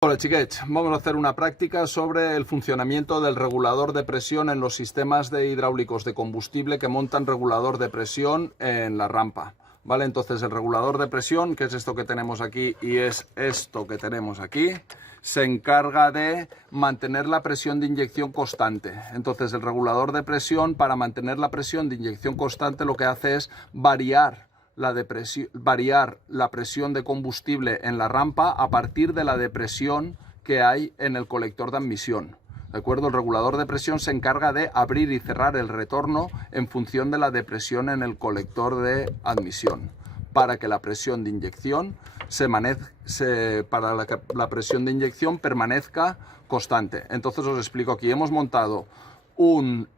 Hola chiquets, vamos a hacer una práctica sobre el funcionamiento del regulador de presión en los sistemas de hidráulicos de combustible que montan regulador de presión en la rampa. ¿Vale? Entonces el regulador de presión, que es esto que tenemos aquí y es esto que tenemos aquí, se encarga de mantener la presión de inyección constante. Entonces el regulador de presión, para mantener la presión de inyección constante, lo que hace es variar la presión de combustible en la rampa a partir de la depresión que hay en el colector de admisión. ¿De acuerdo? El regulador de presión se encarga de abrir y cerrar el retorno en función de la depresión en el colector de admisión, para que la presión de inyección permanezca constante. Entonces os explico aquí. Hemos montado un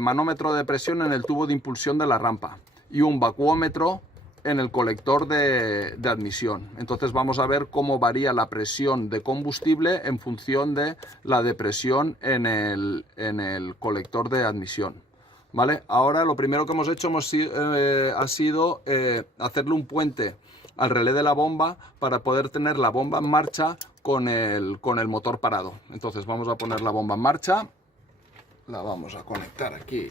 manómetro de presión en el tubo de impulsión de la rampa y un vacuómetro en el colector de admisión. Entonces vamos a ver cómo varía la presión de combustible en función de la depresión en el colector de admisión. ¿Vale? Ahora lo primero que hemos hecho ha sido hacerle un puente al relé de la bomba para poder tener la bomba en marcha con el motor parado. Entonces vamos a poner la bomba en marcha, la vamos a conectar aquí,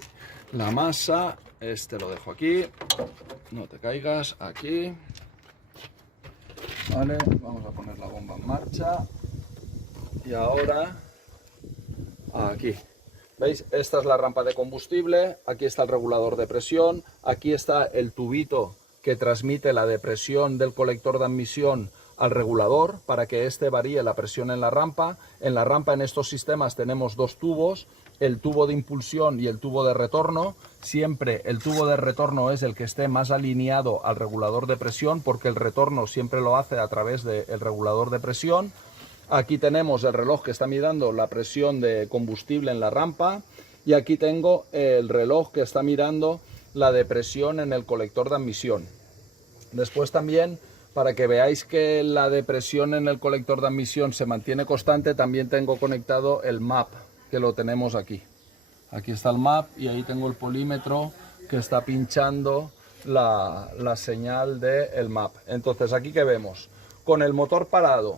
la masa, lo dejo aquí, no te caigas, aquí, vale, vamos a poner la bomba en marcha y ahora aquí, ¿veis? Esta es la rampa de combustible, aquí está el regulador de presión, aquí está el tubito que transmite la depresión del colector de admisión al regulador para que éste varíe la presión en la rampa. En la rampa, en estos sistemas, tenemos dos tubos, el tubo de impulsión y el tubo de retorno. Siempre el tubo de retorno es el que esté más alineado al regulador de presión, porque el retorno siempre lo hace a través del regulador de presión. Aquí tenemos el reloj que está mirando la presión de combustible en la rampa y aquí tengo el reloj que está mirando la depresión en el colector de admisión. Después también, para que veáis que la depresión en el colector de admisión se mantiene constante, también tengo conectado el MAP, que lo tenemos aquí. Aquí está el MAP y ahí tengo el polímetro que está pinchando la señal del MAP. Entonces, aquí que vemos, con el motor parado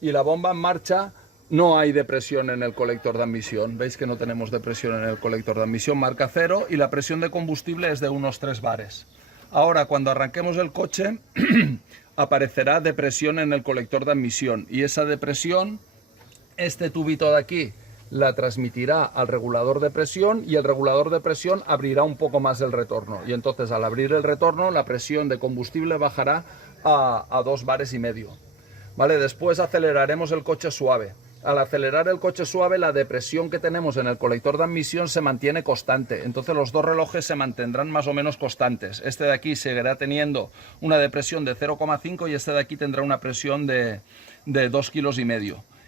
y la bomba en marcha, no hay depresión en el colector de admisión. Veis que no tenemos depresión en el colector de admisión, marca 0, y la presión de combustible es de unos 3 bares. Ahora, cuando arranquemos el coche, aparecerá depresión en el colector de admisión, y esa depresión, este tubito de aquí, la transmitirá al regulador de presión, y el regulador de presión abrirá un poco más el retorno. Y entonces, al abrir el retorno, la presión de combustible bajará a 2 bares y medio. ¿Vale? Después aceleraremos el coche suave. Al acelerar el coche suave, la depresión que tenemos en el colector de admisión se mantiene constante. Entonces los dos relojes se mantendrán más o menos constantes. Este de aquí seguirá teniendo una depresión de 0,5 y este de aquí tendrá una presión de 2,5 kilos.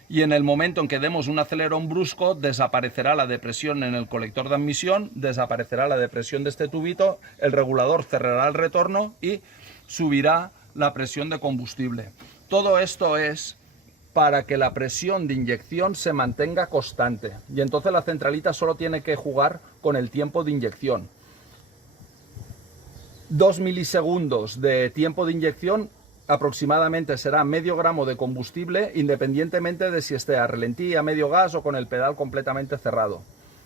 Y en el momento en que demos un acelerón brusco, desaparecerá la depresión en el colector de admisión, desaparecerá la depresión de este tubito, el regulador cerrará el retorno y subirá la presión de combustible. Todo esto es para que la presión de inyección se mantenga constante. Y entonces la centralita solo tiene que jugar con el tiempo de inyección. 2 milisegundos de tiempo de inyección aproximadamente será medio gramo de combustible, independientemente de si esté a ralentí, a medio gas o con el pedal completamente cerrado.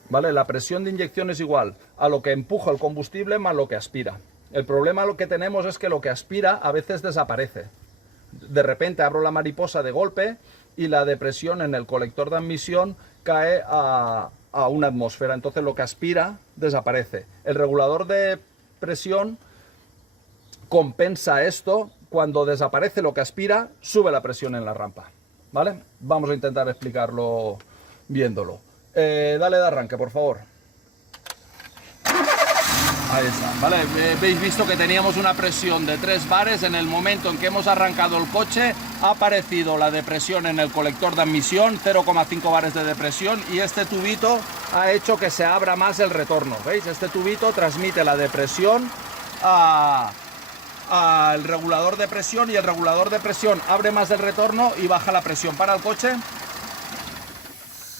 ¿Vale? La presión de inyección es igual a lo que empuja el combustible más lo que aspira. El problema lo que tenemos es que lo que aspira a veces desaparece. De repente abro la mariposa de golpe y la depresión en el colector de admisión cae a una atmósfera. Entonces lo que aspira desaparece. El regulador de presión compensa esto. Cuando desaparece lo que aspira, sube la presión en la rampa. ¿Vale? Vamos a intentar explicarlo viéndolo. Dale de arranque, por favor. Ahí está, ¿vale? Veis visto que teníamos una presión de 3 bares. En el momento en que hemos arrancado el coche, ha aparecido la depresión en el colector de admisión, 0,5 bares de depresión, y este tubito ha hecho que se abra más el retorno. ¿Veis? Este tubito transmite la depresión al regulador de presión, y el regulador de presión abre más el retorno y baja la presión. Para el coche.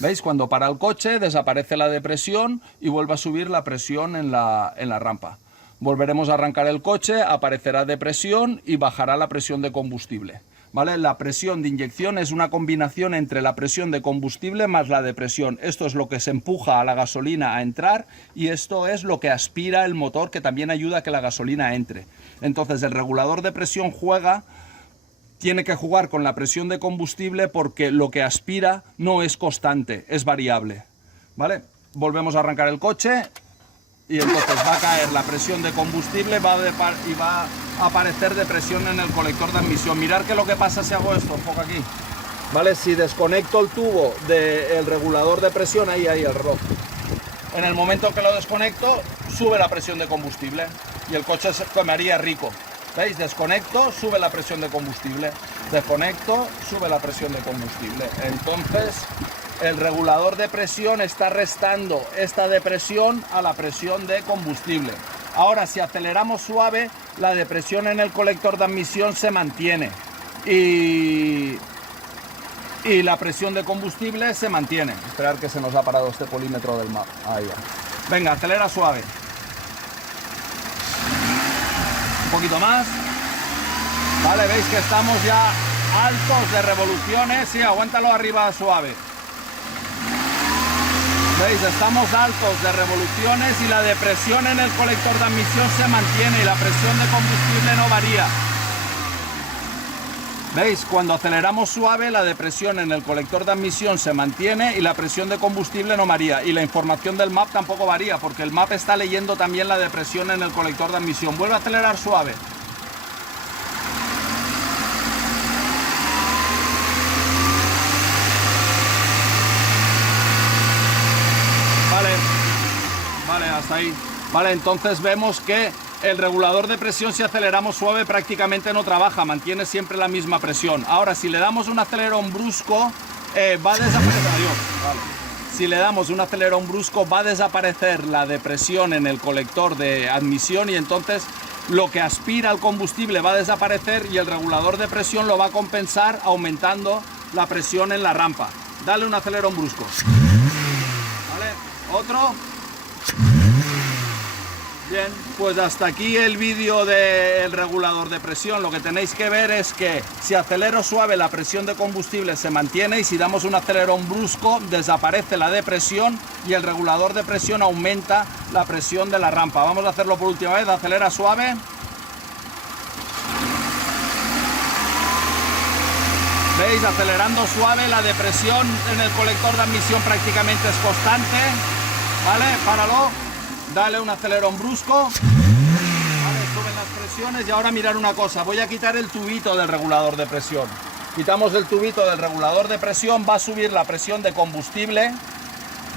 ¿Veis? Cuando para el coche desaparece la depresión y vuelve a subir la presión en la rampa. Volveremos a arrancar el coche, aparecerá depresión y bajará la presión de combustible. ¿vale? La presión de inyección es una combinación entre la presión de combustible más la de presión. Esto es lo que se empuja a la gasolina a entrar y esto es lo que aspira el motor, que también ayuda a que la gasolina entre. Entonces el regulador de presión tiene que jugar con la presión de combustible porque lo que aspira no es constante, es variable, ¿vale? Volvemos a arrancar el coche y entonces va a caer la presión de combustible y va a aparecer depresión en el colector de admisión. Mirad qué es lo que pasa si hago esto, enfoca aquí. ¿Vale? Si desconecto el tubo del regulador de presión, ahí el reloj. En el momento que lo desconecto, sube la presión de combustible y el coche se comería rico. ¿Veis? Desconecto, sube la presión de combustible. Desconecto, sube la presión de combustible. Entonces, el regulador de presión está restando esta depresión a la presión de combustible. Ahora, si aceleramos suave, la depresión en el colector de admisión se mantiene y la presión de combustible se mantiene. Esperar que se nos ha parado este polímetro del mapa. Ahí va. Venga, acelera suave. Un poquito más. Vale, veis que estamos ya altos de revoluciones. Sí, aguántalo arriba suave. ¿Veis? Estamos altos de revoluciones y la depresión en el colector de admisión se mantiene y la presión de combustible no varía. ¿Veis? Cuando aceleramos suave, la depresión en el colector de admisión se mantiene y la presión de combustible no varía. Y la información del map tampoco varía, porque el map está leyendo también la depresión en el colector de admisión. Vuelve a acelerar suave. Vale, hasta ahí. Vale, entonces vemos que el regulador de presión, si aceleramos suave, prácticamente no trabaja, mantiene siempre la misma presión. Ahora, si le damos un acelerón brusco, va a desaparecer. Adiós. Vale. Si le damos un acelerón brusco, va a desaparecer la depresión en el colector de admisión y entonces lo que aspira al combustible va a desaparecer y el regulador de presión lo va a compensar aumentando la presión en la rampa. Dale un acelerón brusco. Vale, otro. Bien, pues hasta aquí el vídeo del regulador de presión. Lo que tenéis que ver es que si acelero suave la presión de combustible se mantiene y si damos un acelerón brusco desaparece la depresión y el regulador de presión aumenta la presión de la rampa. Vamos a hacerlo por última vez, acelera suave. ¿Veis? Acelerando suave la depresión en el colector de admisión prácticamente es constante. ¿Vale? Páralo. Dale un acelerón brusco. Vale, suben las presiones y ahora mirar una cosa. Voy a quitar el tubito del regulador de presión. Quitamos el tubito del regulador de presión, va a subir la presión de combustible,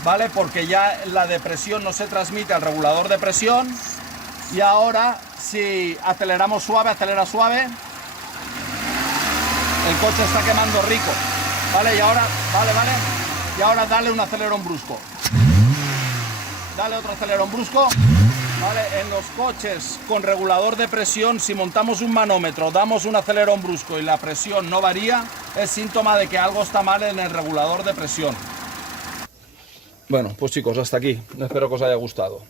¿vale? Porque ya la depresión no se transmite al regulador de presión. Y ahora, si aceleramos suave, acelera suave. El coche está quemando rico. Vale, y ahora, vale. Y ahora dale un acelerón brusco. Dale otro acelerón brusco. Vale, en los coches con regulador de presión, si montamos un manómetro, damos un acelerón brusco y la presión no varía, es síntoma de que algo está mal en el regulador de presión. Bueno, pues chicos, hasta aquí. Espero que os haya gustado.